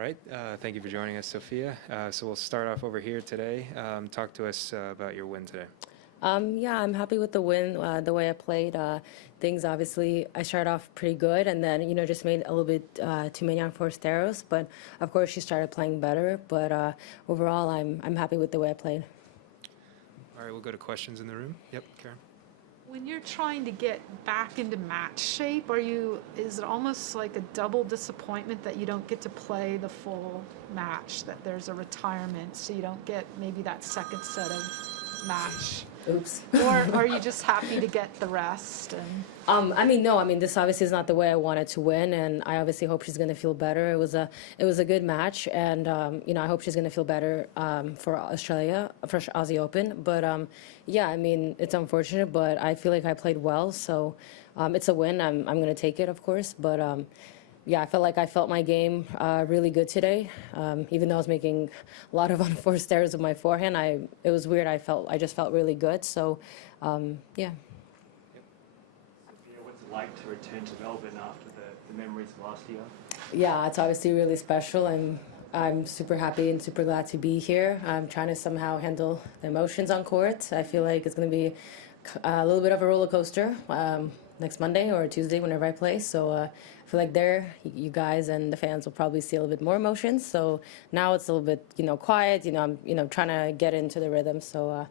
right. Thank you for joining us, Sofia. So we'll start off over here today. Talk to us about your win today. Yeah, I'm happy with the win, the way I played. Things obviously, I started off pretty good, and then just made a little bit too many unforced errors. But of course, she started playing better. But overall, I'm happy with the way I played. All right, we'll go to questions in the room. Yep, Karen. When you're trying to get back into match shape, is it almost like a double disappointment that you don't get to play the full match, that there's a retirement, so you don't get maybe that second set of match? Oops. Or are you just happy to get the rest? And No. This obviously is not the way I wanted to win, and I obviously hope she's going to feel better. It was a good match, and I hope she's going to feel better for Australia, for Aussie Open. But yeah, it's unfortunate, but I feel like I played well, so it's a win. I'm going to take it, of course, but. Yeah, I felt my game really good today. Even though I was making a lot of unforced errors with my forehand, it was weird. I just felt really good. So, yeah. Sofia, what's it like to return to Melbourne after the memories of last year? Yeah, it's obviously really special, and I'm super happy and super glad to be here. I'm trying to somehow handle the emotions on court. I feel like it's going to be a little bit of a roller coaster next Monday or Tuesday, whenever I play. So I feel like you guys and the fans will probably see a little bit more emotions. So now it's a little bit, quiet. I'm, trying to get into the rhythm. So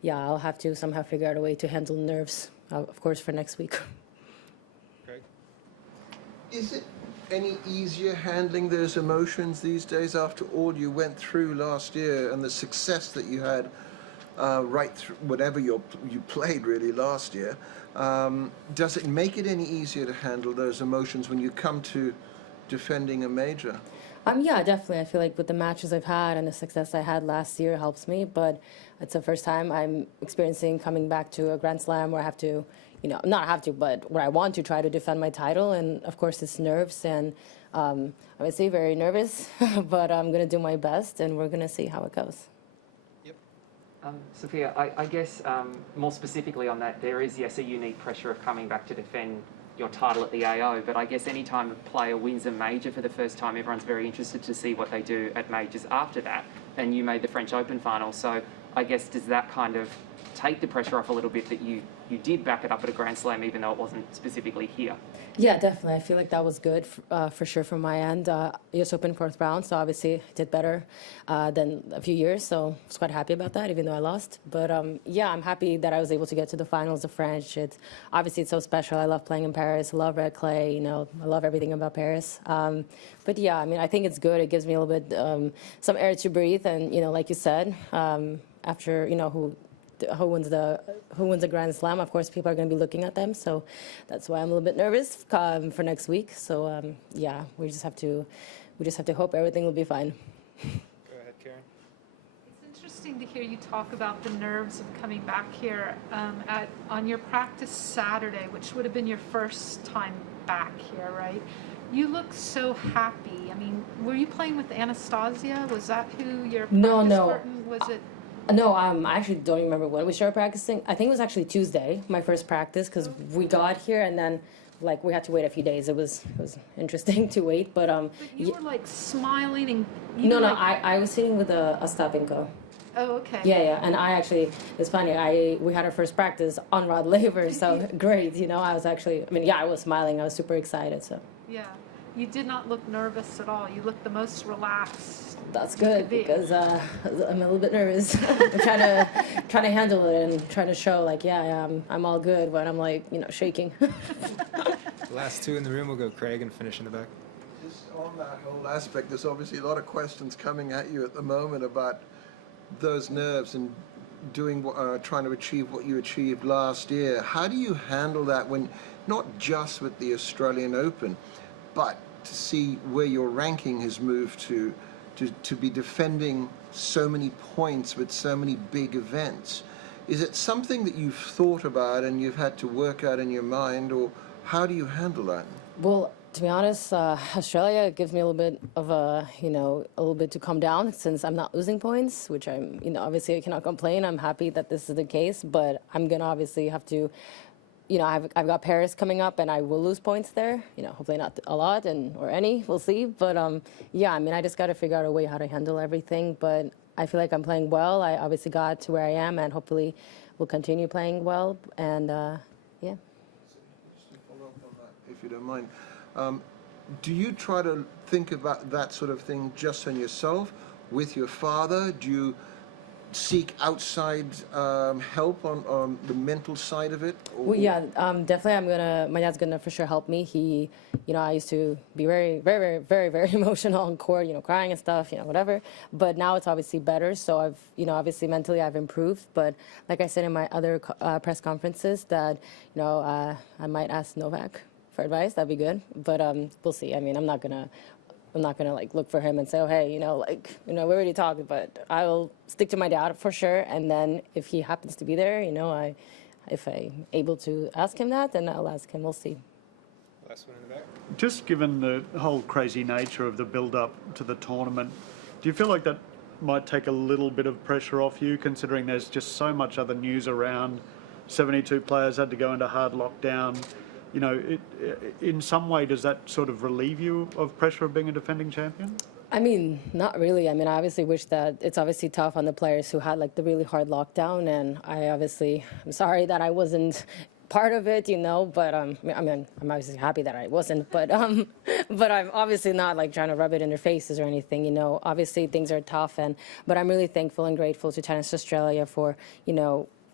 yeah, I'll have to somehow figure out a way to handle nerves, of course, for next week. Greg? Is it any easier handling those emotions these days after all you went through last year and the success that you had right through whatever you played really last year? Does it make it any easier to handle those emotions when you come to defending a major? Yeah, definitely. I feel like with the matches I've had and the success I had last year helps me, but it's the first time I'm experiencing coming back to a Grand Slam where I have to, not have to, but where I want to try to defend my title, and of course it's nerves, and obviously very nervous, but I'm going to do my best, and we're going to see how it goes. Sofia, I guess more specifically on that, there is, yes, a unique pressure of coming back to defend your title at the AO, but I guess any time a player wins a major for the first time, everyone's very interested to see what they do at majors after that, and you made the French Open final, so I guess does that kind of take the pressure off a little bit that you did back it up at a Grand Slam even though it wasn't specifically here? Yeah, definitely. I feel like that was good for sure from my end. US Open fourth round, so obviously did better than a few years, so I was quite happy about that, even though I lost. But yeah, I'm happy that I was able to get to the finals of French. Obviously it's so special. I love playing in Paris. I love red clay. I love everything about Paris. But yeah, I think it's good. It gives me a little bit some air to breathe, and like you said, after who wins the Grand Slam, of course people are going to be looking at them, so that's why I'm a little bit nervous for next week. So yeah, we just have to hope everything will be fine. Go ahead, Karen. it's interesting to hear you talk about the nerves of coming back here on your practice Saturday, which would have been your first time back here, right? You look so happy. Were you playing with Anastasia? Was that who your practice partner was? It? No, I actually don't even remember when we started practicing. I think it was actually Tuesday, my first practice, because we got here and then we had to wait a few days. It was interesting to wait, but you were smiling and I was sitting with Ostapenko. Oh, okay. Yeah, and it's funny. We had our first practice on Rod Laver, so great. I was actually, I was smiling. I was super excited. So yeah, you did not look nervous at all. You looked the most relaxed. That's good because I'm a little bit nervous. I'm trying to handle it and trying to show I'm all good when I'm shaking. The last two in the room will go Craig and finish in the back. Just on that whole aspect, there's obviously a lot of questions coming at you at the moment about those nerves and trying to achieve what you achieved last year. How do you handle that when not just with the Australian Open, but to see where your ranking has moved to be defending so many points with so many big events? Is it something that you've thought about and you've had to work out in your mind, or how do you handle that? Well, to be honest, Australia gives me a little bit of a little bit to calm down since I'm not losing points, which obviously I cannot complain. I'm happy that this is the case, but I'm gonna obviously have to I've got Paris coming up, and I will lose points there. Hopefully not a lot or any. We'll see. But yeah, I just got to figure out a way how to handle everything. But I feel like I'm playing well. I obviously got to where I am, and hopefully will continue playing well. And yeah. Just to follow up on that, if you don't mind. Do you try to think about that sort of thing just on yourself, with your father? Do you seek outside help on the mental side of it? Well, yeah, definitely. My dad's gonna for sure help me. I used to be very, very, very, very emotional on court, crying and stuff, whatever. But now it's obviously better. So obviously mentally I've improved. But like I said in my other press conferences, that I might ask Novak for advice. That'd be good. But we'll see. I'm not gonna look for him and say, oh, hey, we already talked, but I will stick to my dad for sure. And then if he happens to be there, if I'm able to ask him that, then I'll ask him. We'll see. Last one in the back. Just given the whole crazy nature of the build-up to the tournament, do you feel like that might take a little bit of pressure off you, considering there's just so much other news around? 72 players had to go into hard lockdown. In some way, does that sort of relieve you of pressure of being a defending champion? Not really. I obviously wish that it's obviously tough on the players who had the really hard lockdown, and I'm sorry that I wasn't part of it, but I'm obviously happy that I wasn't, but I'm obviously not trying to rub it in their faces or anything, Obviously things are tough, but I'm really thankful and grateful to Tennis Australia for,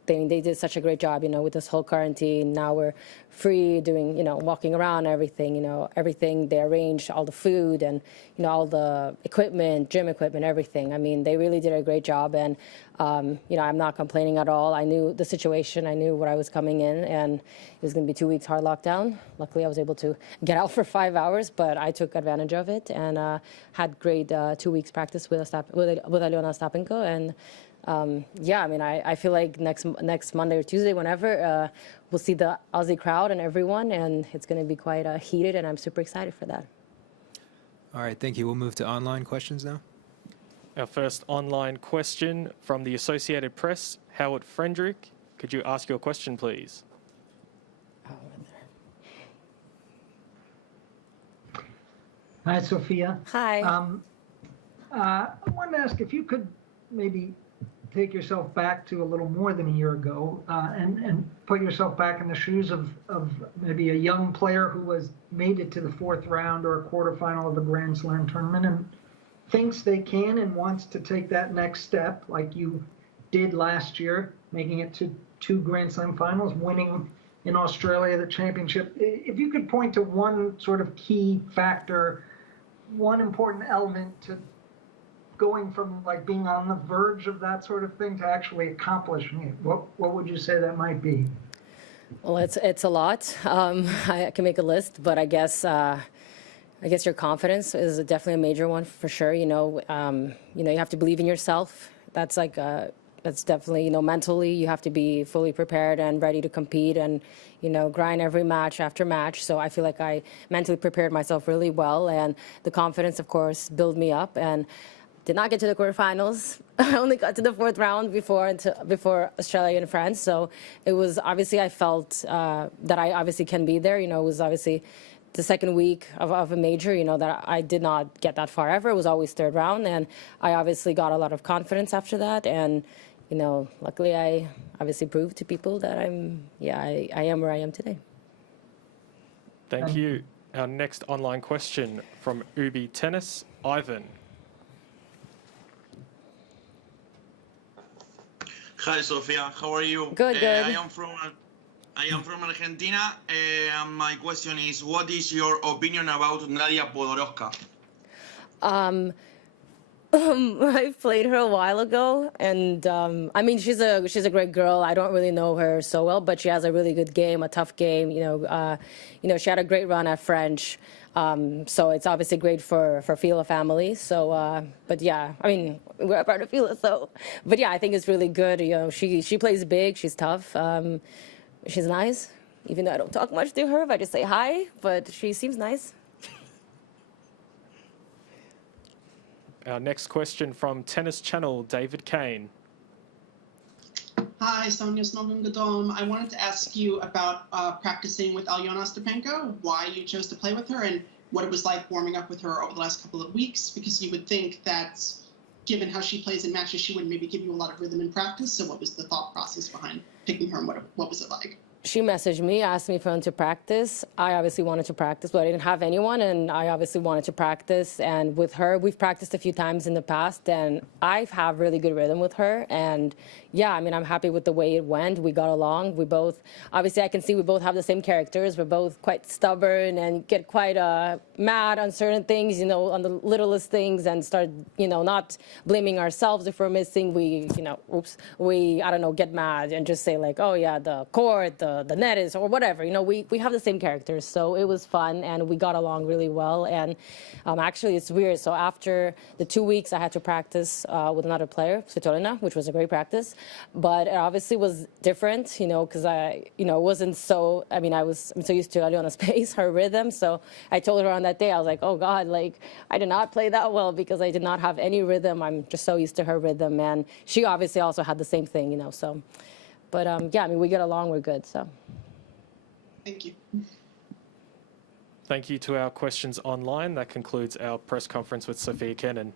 they did such a great job, with this whole quarantine. Now we're free doing, walking around, everything, everything. They arranged all the food and, all the equipment, gym equipment, everything. They really did a great job, and, I'm not complaining at all. I knew the situation. I knew what I was coming in, and it was going to be 2 weeks hard lockdown. Luckily, I was able to get out for 5 hours, but I took advantage of it and had great 2 weeks practice with Aliona Ostapenko, and I feel like next Monday or Tuesday, whenever, we'll see the Aussie crowd and everyone, and it's going to be quite heated, and I'm super excited for that. All right, thank you. We'll move to online questions now. Our first online question from the Associated Press, Howard Frederick. Could you ask your question, please? Hi, Sofia. Hi. I wanted to ask if you could maybe take yourself back to a little more than a year ago and put yourself back in the shoes of maybe a young player who has made it to the fourth round or a quarterfinal of a Grand Slam tournament and thinks they can and wants to take that next step like you did last year, making it to 2 Grand Slam finals, winning in Australia the championship. If you could point to one sort of key factor, one important element to going from being on the verge of that sort of thing to actually accomplishing it, what would you say that might be? Well, it's a lot. I can make a list, but I guess your confidence is definitely a major one for sure. You have to believe in yourself. That's that's definitely, mentally you have to be fully prepared and ready to compete and, grind every match after match. So I feel like I mentally prepared myself really well, and the confidence, of course, built me up, and did not get to the quarterfinals. I only got to the fourth round before Australia and France. So it was obviously, I felt that I obviously can be there. It was obviously the second week of a major, that I did not get that far ever. It was always third round. And I obviously got a lot of confidence after that. And, luckily I obviously proved to people that I am where I am today. Thank you. Our next online question from Ubi Tennis, Ivan. Hi, Sofia. How are you? Good. I am from Argentina, and my question is, what is your opinion about Nadia Podoroska? I played her a while ago, and she's a great girl. I don't really know her so well, but she has a really good game, a tough game. She had a great run at French. So it's obviously great for Fila family. So, but yeah, we're a part of Fila. So, but yeah, I think it's really good. She plays big. She's tough. She's nice. Even though I don't talk much to her, I just say hi. But she seems nice. Our next question from Tennis Channel, David Kane. Hi, Sonia Snowden-Gadom. I wanted to ask you about practicing with Alyona Stepanko, why you chose to play with her, and what it was like warming up with her over the last couple of weeks, because you would think that given how she plays in matches, she would maybe give you a lot of rhythm in practice. So what was the thought process behind picking her, and what was it like? She messaged me, asked me if I wanted to practice. I obviously wanted to practice, but I didn't have anyone, and I obviously wanted to practice. And with her, we've practiced a few times in the past, and I have really good rhythm with her. And yeah, I mean, I'm happy with the way it went. We got along. We both, obviously, I can see we both have the same characters. We're both quite stubborn and get quite mad on certain things, on the littlest things, and start, not blaming ourselves if we're missing. We, I don't know, get mad and just say like, oh yeah, the court, the net is, or whatever. We have the same characters, so it was fun, and we got along really well. And actually, it's weird. So after the 2 weeks, I had to practice with another player, Svitolina, which was a great practice. But it obviously was different, because it wasn't so. I mean, I'm so used to Alyona's pace, her rhythm. So I told her on that day, I was like, oh God, like I did not play that well because I did not have any rhythm. I'm just so used to her rhythm, and she obviously also had the same thing, So, but yeah, I mean, we get along, we're good. So. Thank you. Thank you to our questions online. That concludes our press conference with Sofia Kenin.